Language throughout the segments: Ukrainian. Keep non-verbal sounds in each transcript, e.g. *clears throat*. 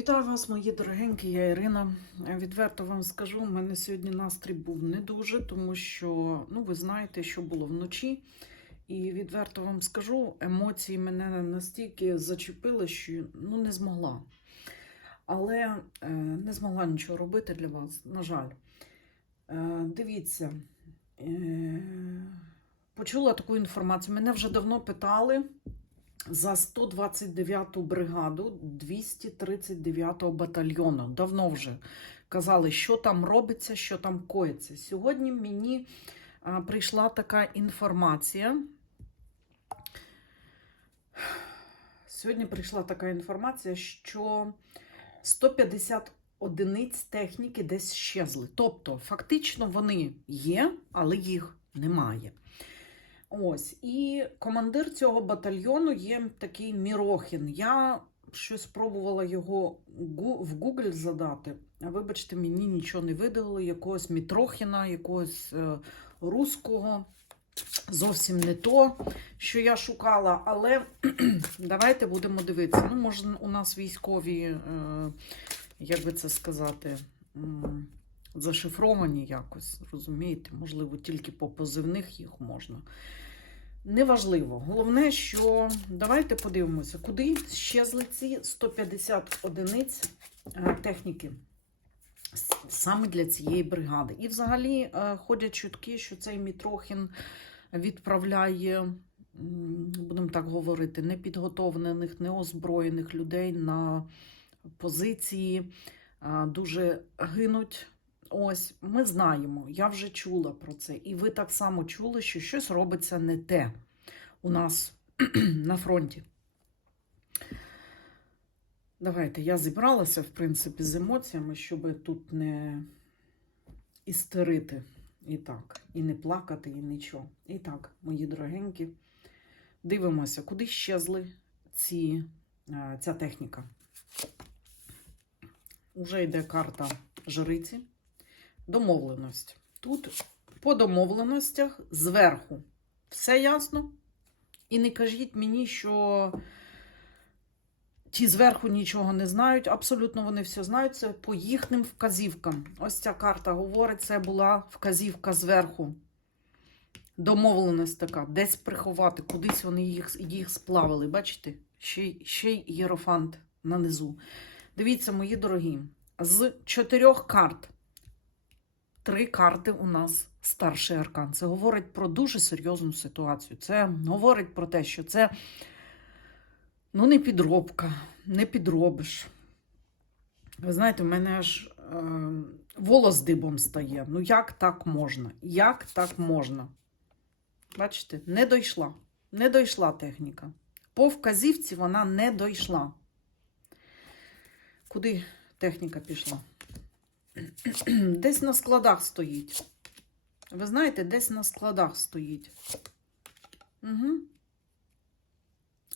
Вітаю вас, мої дорогенькі, я Ірина. Відверто вам скажу, у мене сьогодні настрій був не дуже, тому що, ну, ви знаєте, що було вночі. І відверто вам скажу, емоції мене настільки зачепили, що ну, не змогла. Але е, не змогла нічого робити для вас, на жаль. Е, дивіться, е, почула таку інформацію. Мене вже давно питали за 129-ту бригаду 239-го батальйону. Давно вже казали, що там робиться, що там коїться. Сьогодні мені прийшла така інформація. Сьогодні прийшла така інформація, що 150 одиниць техніки десь щезли. Тобто, фактично, вони є, але їх немає. Ось, і командир цього батальйону є такий Мірохін. Я щось пробувала його в Google задати. А вибачте, мені нічого не видало, якогось Мітрохіна, якогось е, руського. Зовсім не то, що я шукала, але *clears throat* давайте будемо дивитися. Ну, може, у нас військові, е, як би це сказати, зашифровані якось, розумієте? Можливо, тільки по позивних їх можна. Неважливо. Головне, що давайте подивимося, куди щезли ці 150 одиниць е, техніки саме для цієї бригади. І взагалі е, ходять чутки, що цей Мітрохін відправляє, будемо так говорити, непідготовлених, неозброєних людей на позиції, е, дуже гинуть. Ось, ми знаємо, я вже чула про це, і ви так само чули, що щось робиться не те у нас *clears throat* на фронті. Давайте, я зібралася, в принципі, з емоціями, щоб тут не істерити. І так, і не плакати, і нічого. І так, мої дорогенькі, дивимося, куди щезли ці, е, ця техніка. Уже йде карта жриці. Домовленість. Тут по домовленостях зверху. Все ясно? І не кажіть мені, що ті зверху нічого не знають. Абсолютно вони все знають. Це по їхнім вказівкам. Ось ця карта говорить, це була вказівка зверху. Домовленість така, десь приховати, кудись вони їх, їх сплавили. Бачите? Ще, ще й єрофант нанизу. Дивіться, мої дорогі, з чотирьох карт три карти у нас старший аркан. Це говорить про дуже серйозну ситуацію. Це говорить про те, що це ну, не підробка, не підробиш. Ви знаєте, в мене аж е, волос дибом стає. Ну, як так можна? Як так можна? Бачите, не дійшла. Не дійшла техніка. По вказівці вона не дійшла. Куди техніка пішла? Десь на складах стоїть. Ви знаєте, десь на складах стоїть. Угу.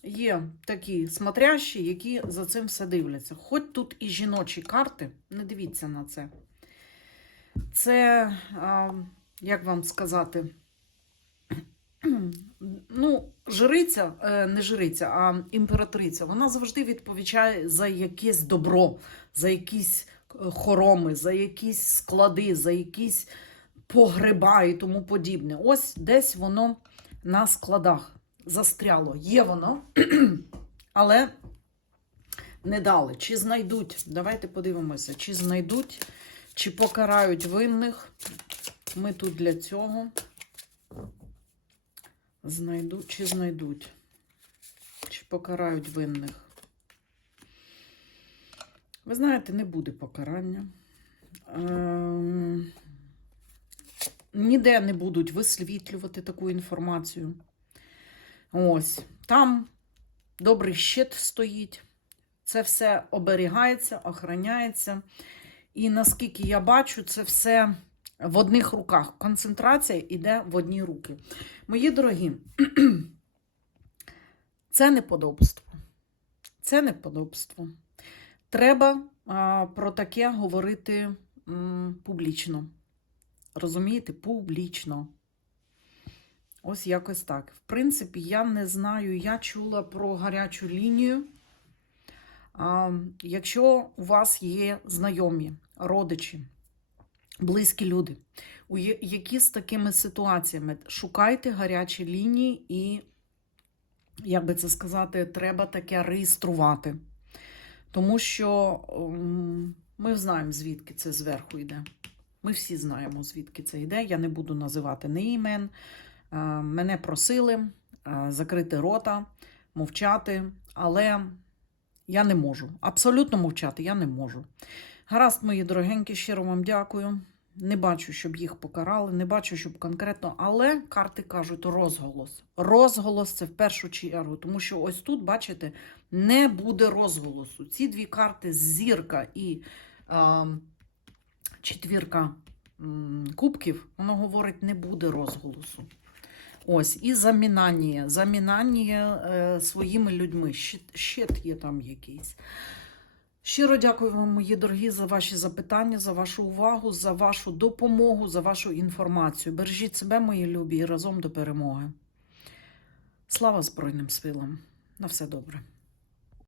Є такі смотрящі, які за цим все дивляться. Хоч тут і жіночі карти, не дивіться на це. Це, а, як вам сказати, *clears throat* ну, жриця, е, не жриця, а імператриця, вона завжди відповідає за якесь добро, за якісь хороми, за якісь склади, за якісь погреба і тому подібне. Ось десь воно на складах застряло. Є воно, *clears throat* але не дали. Чи знайдуть? Давайте подивимося, чи знайдуть, чи покарають винних. Ми тут для цього. Знайдуть, чи знайдуть, чи покарають винних. Ви знаєте, не буде покарання. Ем, ніде не будуть висвітлювати таку інформацію. Ось, там добрий щит стоїть. Це все оберігається, охороняється. І наскільки я бачу, це все в одних руках. Концентрація йде в одні руки. Мої дорогі, *clears throat* це неподобство. Це неподобство. Треба про таке говорити публічно. Розумієте, публічно. Ось якось так. В принципі, я не знаю, я чула про гарячу лінію, якщо у вас є знайомі, родичі, близькі люди, які з такими ситуаціями, шукайте гарячі лінії і, як би це сказати, треба таке реєструвати. Тому що ми знаємо, звідки це зверху йде. Ми всі знаємо, звідки це йде. Я не буду називати ні імен. Е, Мене просили е, закрити рота, мовчати, але я не можу. Абсолютно мовчати я не можу. Гаразд, мої дорогенькі, щиро вам дякую. Не бачу, щоб їх покарали, не бачу, щоб конкретно, але карти кажуть розголос. Розголос це в першу чергу, тому що ось тут, бачите, не буде розголосу. Ці дві карти зірка і а, четвірка м, кубків, воно говорить, не буде розголосу. Ось, і замінання, замінання е, своїми людьми. Щит, щит є там якийсь. Щиро дякую вам, мої дорогі, за ваші запитання, за вашу увагу, за вашу допомогу, за вашу інформацію. Бережіть себе, мої любі, і разом до перемоги. Слава Збройним силам! На все добре.